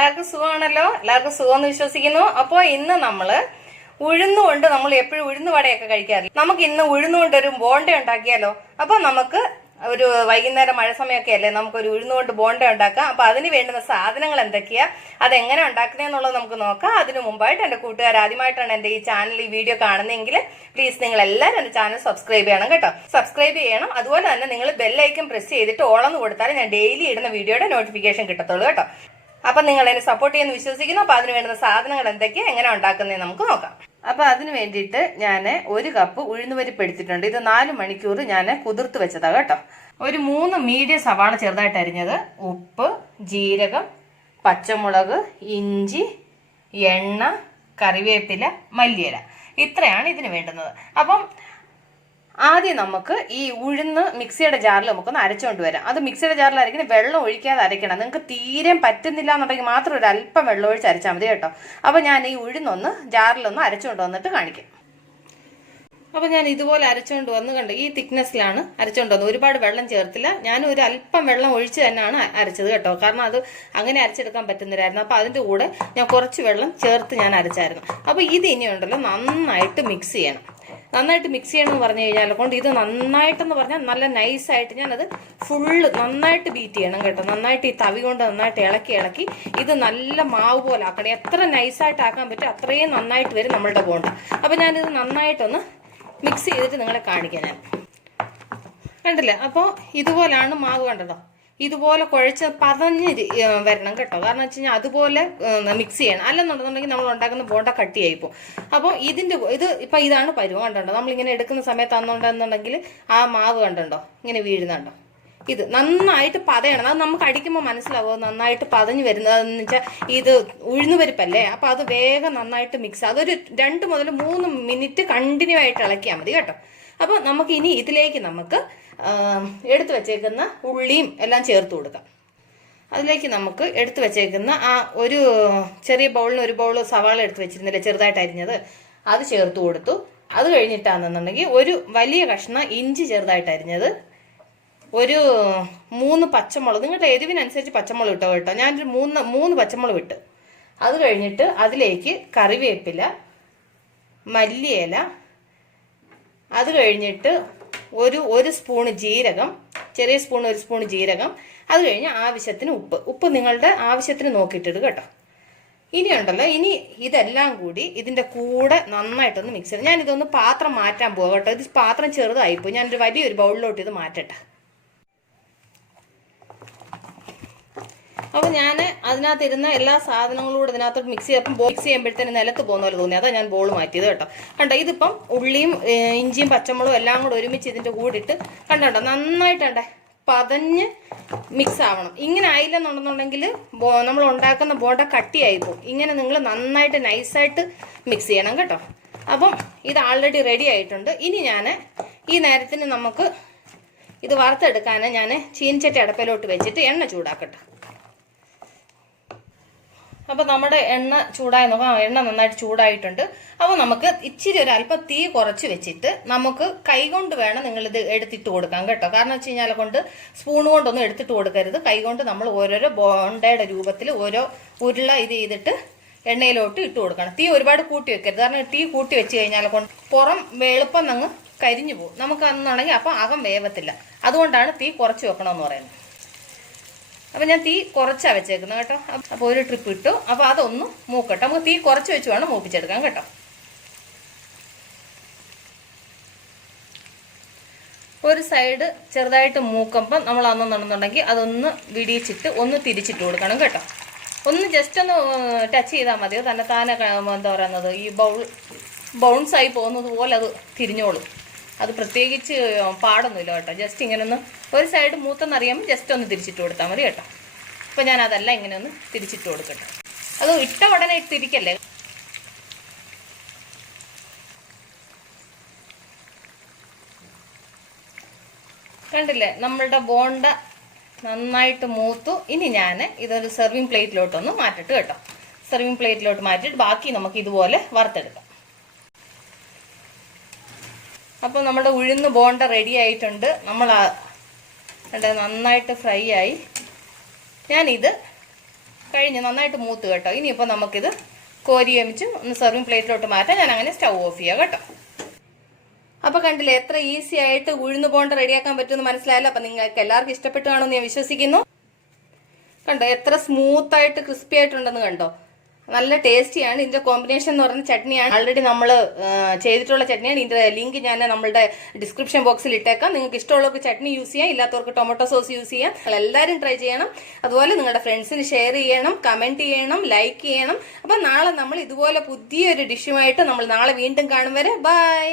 എല്ലാവർക്കും സുഖമാണല്ലോ. എല്ലാവർക്കും സുഖമെന്ന് വിശ്വസിക്കുന്നു. അപ്പോൾ ഇന്ന് നമ്മള് ഉഴുന്നുകൊണ്ട് നമ്മൾ എപ്പോഴും ഉഴുന്ന് വടയൊക്കെ കഴിക്കാറില്ല. നമുക്ക് ഇന്ന് ഉഴുന്നുകൊണ്ട് ഒരു ബോണ്ട ഉണ്ടാക്കിയാലോ. അപ്പൊ നമുക്ക് ഒരു വൈകുന്നേരം മഴ സമയമൊക്കെ അല്ലേ, നമുക്കൊരു ഉഴുന്നുകൊണ്ട് ബോണ്ട ഉണ്ടാക്കാം. അപ്പൊ അതിന് വേണ്ടുന്ന സാധനങ്ങൾ എന്തൊക്കെയാ, അതെങ്ങനെ ഉണ്ടാക്കുന്നതെന്നുള്ളത് നമുക്ക് നോക്കാം. അതിനു മുമ്പായിട്ട് എന്റെ കൂട്ടുകാർ ആദ്യമായിട്ടാണ് എന്റെ ഈ ചാനൽ ഈ വീഡിയോ കാണുന്നതെങ്കിൽ പ്ലീസ് നിങ്ങൾ എല്ലാവരും എന്റെ ചാനൽ സബ്സ്ക്രൈബ് ചെയ്യണം കേട്ടോ. സബ്സ്ക്രൈബ് ചെയ്യണം. അതുപോലെ തന്നെ നിങ്ങൾ ബെല്ലൈക്കൻ പ്രസ് ചെയ്തിട്ട് ഓളന്ന് കൊടുത്താൽ ഞാൻ ഡെയിലി ഇടുന്ന വീഡിയോയുടെ നോട്ടിഫിക്കേഷൻ കിട്ടത്തുള്ളൂ കേട്ടോ. അപ്പൊ നിങ്ങൾ എന്നെ സപ്പോർട്ട് ചെയ്യുന്ന വിശ്വസിക്കുന്നു. അപ്പൊ അതിന് വേണ്ടുന്ന സാധനങ്ങൾ എന്തൊക്കെയാ, എങ്ങനെ ഉണ്ടാക്കുന്നത് നമുക്ക് നോക്കാം. അപ്പൊ അതിന് വേണ്ടിയിട്ട് ഞാൻ 1 കപ്പ് ഉഴുന്നുപരിപ്പ് എടുത്തിട്ടുണ്ട്. ഇത് 4 മണിക്കൂർ ഞാൻ കുതിർത്ത് വെച്ചതാ കേട്ടോ. ഒരു 3 മീഡിയം സവാള ചെറുതായിട്ട് അരിഞ്ഞത്, ഉപ്പ്, ജീരകം, പച്ചമുളക്, ഇഞ്ചി, എണ്ണ, കറിവേപ്പില, മല്ലിയില, ഇത്രയാണ് ഇതിന് വേണ്ടുന്നത്. അപ്പം ആദ്യം നമുക്ക് ഈ ഉഴുന്ന് മിക്സിയുടെ ജാറിൽ നമുക്കൊന്ന് അരച്ചുകൊണ്ട് വരാം. അത് മിക്സിയുടെ ജാറിൽ അരയ്ക്കുന്ന വെള്ളം ഒഴിക്കാതെ അരയ്ക്കണം. നിങ്ങൾക്ക് തീരെ പറ്റുന്നില്ല എന്നുണ്ടെങ്കിൽ മാത്രം ഒരു അല്പം വെള്ളം ഒഴിച്ച് അരച്ചാൽ മതി കേട്ടോ. അപ്പോൾ ഞാൻ ഈ ഉഴുന്നൊന്ന് ജാറിലൊന്ന് അരച്ചുകൊണ്ട് വന്നിട്ട് കാണിക്കാം. അപ്പോൾ ഞാൻ ഇതുപോലെ അരച്ചുകൊണ്ട് വന്ന് കണ്ട് ഈ തിക്നെസ്സിലാണ് അരച്ചുകൊണ്ട് വന്നത്. ഒരുപാട് വെള്ളം ചേർത്തില്ല. ഞാൻ ഒരു അല്പം വെള്ളം ഒഴിച്ച് തന്നെയാണ് അരച്ചത് കേട്ടോ. കാരണം അത് അങ്ങനെ അരച്ചെടുക്കാൻ പറ്റുന്നില്ലായിരുന്നു. അപ്പോൾ അതിൻ്റെ കൂടെ ഞാൻ കുറച്ച് വെള്ളം ചേർത്ത് ഞാൻ അരച്ചായിരുന്നു. അപ്പോൾ ഇത് ഇനിയുണ്ടല്ലോ നന്നായിട്ട് മിക്സ് ചെയ്യണം. നന്നായിട്ട് മിക്സ് ചെയ്യണമെന്ന് പറഞ്ഞു കഴിഞ്ഞാൽ കൊണ്ട് ഇത് നന്നായിട്ടെന്ന് പറഞ്ഞാൽ നല്ല നൈസായിട്ട് ഞാനത് ഫുള്ള് നന്നായിട്ട് ബീറ്റ് ചെയ്യണം കേട്ടോ. നന്നായിട്ട് ഈ തവി കൊണ്ട് നന്നായിട്ട് ഇളക്കി ഇത് നല്ല മാവ് പോലെ ആക്കണം. എത്ര നൈസായിട്ട് ആക്കാൻ പറ്റും അത്രയും നന്നായിട്ട് വരും നമ്മളുടെ ബോണ്ട. അപ്പം ഞാനിത് നന്നായിട്ടൊന്ന് മിക്സ് ചെയ്തിട്ട് നിങ്ങളെ കാണിക്കാം. ഞാൻ കണ്ടില്ലേ, അപ്പോൾ ഇതുപോലാണ് മാവ്, കണ്ടോ, ഇതുപോലെ കുഴച്ച് പതഞ്ഞ് വരണം കേട്ടോ. കാരണം വെച്ച് കഴിഞ്ഞാൽ അതുപോലെ മിക്സ് ചെയ്യണം. അല്ലെന്നുണ്ടെന്നുണ്ടെങ്കിൽ നമ്മൾ ഉണ്ടാക്കുന്ന ബോണ്ട കട്ടിയായിപ്പോൾ. അപ്പോൾ ഇത് ഇപ്പം ഇതാണ് പരുവം. കണ്ടോ, നമ്മളിങ്ങനെ എടുക്കുന്ന സമയത്ത് അന്നുണ്ടെന്നുണ്ടെങ്കിൽ ആ മാവ് കണ്ടോ ഇങ്ങനെ വീഴുന്നുണ്ടോ. ഇത് നന്നായിട്ട് പതയണം. അത് നമുക്ക് അടിക്കുമ്പോൾ മനസ്സിലാവും നന്നായിട്ട് പതഞ്ഞ് വരുന്നതെന്ന് വെച്ചാൽ ഇത് ഉഴുന്നുപരിപ്പല്ലേ. അപ്പം അത് വേഗം നന്നായിട്ട് മിക്സ്, അതൊരു 2 മുതൽ 3 മിനിറ്റ് കണ്ടിന്യൂ ആയിട്ട് ഇളക്കിയാൽ മതി കേട്ടോ. അപ്പോൾ നമുക്ക് ഇനി ഇതിലേക്ക് നമുക്ക് എടുത്തു വെച്ചേക്കുന്ന ഉള്ളിയും എല്ലാം ചേർത്ത് കൊടുക്കാം. അതിലേക്ക് നമുക്ക് എടുത്തു വെച്ചേക്കുന്ന ആ ഒരു ചെറിയ ബൗളിന് 1 ബൗൾ സവാള എടുത്ത് വെച്ചിരുന്നില്ലേ ചെറുതായിട്ട് അരിഞ്ഞത്, അത് ചേർത്ത് കൊടുത്തു. അത് കഴിഞ്ഞിട്ടാണെന്നുണ്ടെങ്കിൽ ഒരു വലിയ കഷ്ണം ഇഞ്ചി ചെറുതായിട്ട് അരിഞ്ഞത്, ഒരു 3 പച്ചമുളക്, നിങ്ങളുടെ എരിവിനനുസരിച്ച് പച്ചമുളക് ഇട്ടോ കേട്ടോ. ഞാനൊരു 3 പച്ചമുളക് ഇട്ട്. അത് കഴിഞ്ഞിട്ട് അതിലേക്ക് കറിവേപ്പില, മല്ലിയില, അത് കഴിഞ്ഞിട്ട് ഒരു സ്പൂണ് ജീരകം, ചെറിയ സ്പൂൺ 1 സ്പൂൺ ജീരകം, അത് കഴിഞ്ഞ് ആവശ്യത്തിന് ഉപ്പ് നിങ്ങളുടെ ആവശ്യത്തിന് നോക്കിയിട്ടിട്ട് കേട്ടോ. ഇനി ഉണ്ടല്ലോ, ഇനി ഇതെല്ലാം കൂടി ഇതിൻ്റെ കൂടെ നന്നായിട്ടൊന്ന് മിക്സ് ചെയ്ത് ഞാനിതൊന്ന് പാത്രം മാറ്റാൻ പോകാം കേട്ടോ. ഇത് പാത്രം ചെറുതായിപ്പോയി. ഞാനൊരു വലിയൊരു ബൗളിലോട്ട് ഇത് മാറ്റട്ടെ. അപ്പോൾ ഞാൻ അതിനകത്ത് ഇരുന്ന എല്ലാ സാധനങ്ങളും കൂടെ ഇതിനകത്തോട്ട് മിക്സ് ചെയ്തപ്പം മിക്സ് ചെയ്യുമ്പോഴത്തേന് നിലത്ത് പോകുന്ന പോലെ തോന്നി. അതാ ഞാൻ ബോൾ മാറ്റിയത് കേട്ടോ. കണ്ടോ, ഇതിപ്പം ഉള്ളിയും ഇഞ്ചിയും പച്ചമുളകും എല്ലാം കൂടെ ഒരുമിച്ച് ഇതിൻ്റെ കൂടെ ഇട്ട് കണ്ടോ നന്നായിട്ട് പതഞ്ഞ് മിക്സ് ആവണം. ഇങ്ങനെ ആയില്ലെന്നുണ്ടെന്നുണ്ടെങ്കിൽ നമ്മൾ ഉണ്ടാക്കുന്ന ബോണ്ട കട്ടിയായിപ്പോവും. ഇങ്ങനെ നിങ്ങൾ നന്നായിട്ട് നൈസായിട്ട് മിക്സ് ചെയ്യണം കേട്ടോ. അപ്പം ഇത് ആൾറെഡി റെഡി ആയിട്ടുണ്ട്. ഇനി ഞാൻ ഈ നേരത്തിന് നമുക്ക് ഇത് വറുത്തെടുക്കാൻ ഞാൻ ചീനിച്ചട്ടി അടപ്പിലോട്ട് വെച്ചിട്ട് എണ്ണ ചൂടാക്കട്ടെ. അപ്പോൾ നമ്മുടെ എണ്ണ ചൂടായി നോക്കാം. എണ്ണ നന്നായിട്ട് ചൂടായിട്ടുണ്ട്. അപ്പോൾ നമുക്ക് ഇച്ചിരി ഒരു അല്പം തീ കുറച്ച് വെച്ചിട്ട് നമുക്ക് കൈകൊണ്ട് വേണം നിങ്ങളിത് എടുത്തിട്ട് കൊടുക്കാം കേട്ടോ. കാരണം വെച്ച് കഴിഞ്ഞാൽ കൊണ്ട് സ്പൂൺ കൊണ്ടൊന്നും എടുത്തിട്ട് കൊടുക്കരുത്. കൈകൊണ്ട് നമ്മൾ ഓരോരോ ബോണ്ടയുടെ രൂപത്തിൽ ഓരോ ഉരുള ഇത് ചെയ്തിട്ട് എണ്ണയിലോട്ട് ഇട്ട് കൊടുക്കണം. തീ ഒരുപാട് കൂട്ടി വെക്കരുത്. കാരണം തീ കൂട്ടി വെച്ച് കഴിഞ്ഞാൽ കൊണ്ട് പുറം എളുപ്പം അങ്ങ് കരിഞ്ഞു പോകും. നമുക്ക് അന്നുണ്ടെങ്കിൽ അപ്പം അകം വേവത്തില്ല. അതുകൊണ്ടാണ് തീ കുറച്ച് വെക്കണമെന്ന് പറയുന്നത്. അപ്പം ഞാൻ തീ കുറച്ചാണ് വെച്ചേക്കുന്നത് കേട്ടോ. അപ്പോൾ ഒരു ട്രിപ്പ് ഇട്ടു. അപ്പോൾ അതൊന്ന് മൂക്കട്ടെ. നമുക്ക് തീ കുറച്ച് വെച്ച് വേണം മൂപ്പിച്ചെടുക്കാൻ കേട്ടോ. ഒരു സൈഡ് ചെറുതായിട്ട് മൂക്കുമ്പം നമ്മൾ അന്നെന്നുണ്ടെന്നുണ്ടെങ്കിൽ അതൊന്ന് വിടിയിച്ചിട്ട് ഒന്ന് തിരിച്ചിട്ട് കൊടുക്കണം കേട്ടോ. ഒന്ന് ജസ്റ്റ് ഒന്ന് ടച്ച് ചെയ്താൽ മതിയോ, തന്നെ താനെ എന്താ പറയുന്നത് ഈ ബൗൺസായി പോകുന്നത് പോലെ അത് തിരിഞ്ഞോളും. അത് പ്രത്യേകിച്ച് പാടൊന്നുമില്ല കേട്ടോ. ജസ്റ്റ് ഇങ്ങനെ ഒന്ന് ഒരു സൈഡ് മൂത്തെന്നറിയാമ്പോൾ ജസ്റ്റ് ഒന്ന് തിരിച്ചിട്ട് കൊടുത്താൽ മതി കേട്ടോ. അപ്പോൾ ഞാൻ അതെല്ലാം ഇങ്ങനെ ഒന്ന് തിരിച്ചിട്ട് കൊടുക്കട്ടെ. അത് ഇട്ട ഉടനെ തിരിക്കല്ലേ. കണ്ടില്ലേ, നമ്മളുടെ ബോണ്ട നന്നായിട്ട് മൂത്തു. ഇനി ഞാൻ ഇതൊരു സെർവിങ് പ്ലേറ്റിലോട്ടൊന്ന് മാറ്റിട്ട് കേട്ടോ. സെർവിങ് പ്ലേറ്റിലോട്ട് മാറ്റിയിട്ട് ബാക്കി നമുക്ക് ഇതുപോലെ വറുത്തെടുക്കാം. അപ്പോൾ നമ്മുടെ ഉഴുന്ന് ബോണ്ട റെഡി ആയിട്ടുണ്ട്. നന്നായിട്ട് ഫ്രൈ ആയി. ഞാനിത് കഴിഞ്ഞ് നന്നായിട്ട് മൂത്ത് കേട്ടോ. ഇനിയിപ്പോൾ നമുക്കിത് കോരി വെച്ച് ഒന്ന് സെർവിങ് പ്ലേറ്റിലോട്ട് മാറ്റാം. ഞാൻ അങ്ങനെ സ്റ്റൗ ഓഫ് ചെയ്യാം കേട്ടോ. അപ്പൊ കണ്ടില്ലേ എത്ര ഈസി ആയിട്ട് ഉഴുന്ന് ബോണ്ട റെഡിയാക്കാൻ പറ്റുമെന്ന് മനസ്സിലായല്ലോ. അപ്പൊ നിങ്ങൾക്ക് എല്ലാവർക്കും ഇഷ്ടപ്പെട്ടു കാണുമെന്ന് ഞാൻ വിശ്വസിക്കുന്നു. കണ്ടോ എത്ര സ്മൂത്ത് ആയിട്ട് ക്രിസ്പി ആയിട്ടുണ്ടെന്ന് കണ്ടോ. നല്ല ടേസ്റ്റിയാണ്. ഇതിന്റെ കോമ്പിനേഷൻ എന്ന് പറഞ്ഞ ചട്നിയാണ്. ആൾറെഡി നമ്മൾ ചെയ്തിട്ടുള്ള ചട്നിയാണ്. ഇതിന്റെ ലിങ്ക് ഞാൻ നമ്മളുടെ ഡിസ്ക്രിപ്ഷൻ ബോക്സിൽ ഇട്ടേക്കാം. നിങ്ങൾക്ക് ഇഷ്ടമുള്ളവർക്ക് ചട്നി യൂസ് ചെയ്യാം, ഇല്ലാത്തവർക്ക് ടൊമാറ്റോ സോസ് യൂസ് ചെയ്യാം. എല്ലാവരും ട്രൈ ചെയ്യണം. അതുപോലെ നിങ്ങളുടെ ഫ്രണ്ട്സിന് ഷെയർ ചെയ്യണം, കമന്റ് ചെയ്യണം, ലൈക്ക് ചെയ്യണം. അപ്പൊ നാളെ നമ്മൾ ഇതുപോലെ പുതിയൊരു ഡിഷുമായിട്ട് നമ്മൾ നാളെ വീണ്ടും കാണും വരെ ബൈ.